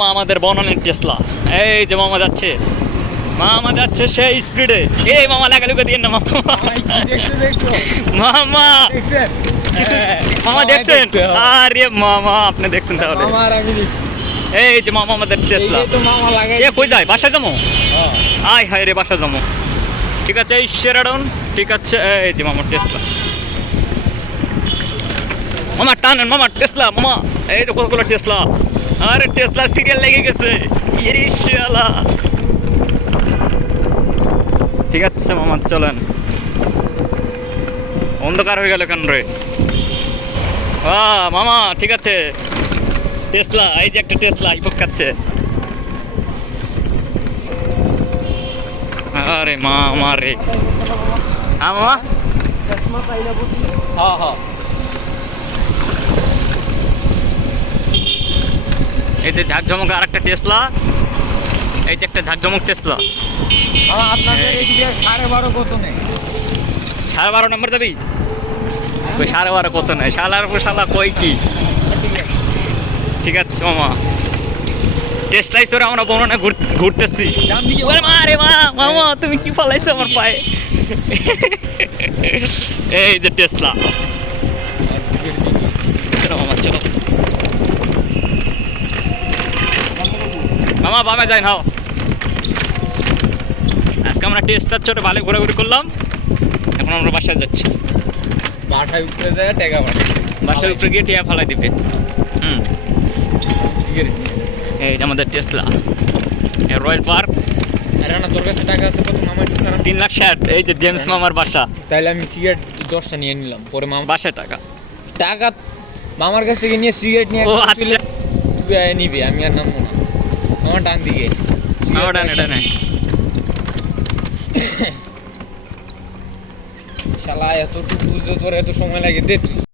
মা আমাদের বনানীর টেসলা, এই যে মামা যাচ্ছে, মামা যাচ্ছে সেই স্পিডে। এই মামা লাগালুকে দিয়ে না মামা, মামা মামা দেখছেন? আরে মামা আপনি দেখছেন তাহলে? এই যে মামা আমাদের টেসলা, এ কই যায়? বাসায় যাবো? আয় হায় রে, বাসায় যাবো। ঠিক আছে, এই সেরাডন, ঠিক আছে। এই যে মামার টেসলা, মামা টানেন মামা টেসলা, মামা এই তো কতগুলো টেসলা। আরে টেসলার সিরিয়াল লেগে গেছে, ইরিশালা। ঠিক আছে মামা চলেন। অন্ধকার হয়ে গেল কেন রে? মামা ঠিক আছে, টেসলা, এই যে একটা টেসলা ইপক খাচ্ছে। আরে মামা রে, হ্যাঁ মামা, হ্যাঁ হ্যাঁ। এই যে ঝাঁকঝমক আর একটা টেসলা, এই যে একটা ঝাঁকঝমক টেসলা। আপনাদের এইদিকে 12.5 কত নেই? 12.5 নম্বর যাবি? ওই 12.5 কত নেই, শালার উপর শালা কই কি। ঠিক আছে মামা, টেসলাই সরে আমরা বনানে ঘুরতেছি। ওরে মা রে মা, মামা তুমি কি ফলাইছো আমার পায়ে? এই যে টেসলা, চলো মামা চলো। মামা বামে যাই নাও। আজকে আমরা টেস্টার চোটে ভালো ঘোরাঘুরি করলাম, এখন আমরা বাসায় যাচ্ছি। বাসায় উপরে যায় টাকা পাঠায়, বাসায় উপরে গিয়ে টিয়া ফালাই দিবে। এই যে আমাদের টেসলা, রয়্যাল পার্ক। রানা তোর কাছে টাকা আছে কত? মামা 3,60,000। এই যে জেমস মামার বাসা। তাইলে আমি সিগারেট 10টা নিয়ে নিলাম, পরে মামা বাসায় টাকা টাকা মামার কাছ থেকে নিয়ে সিগারেট নিয়ে ও আচ্ছা, তুই নিবি, আমি আর নামবো না। আমার ডান দিকে এটা নেই। শালা এত বুঝতে তোর এত সময় লাগে দে তুই।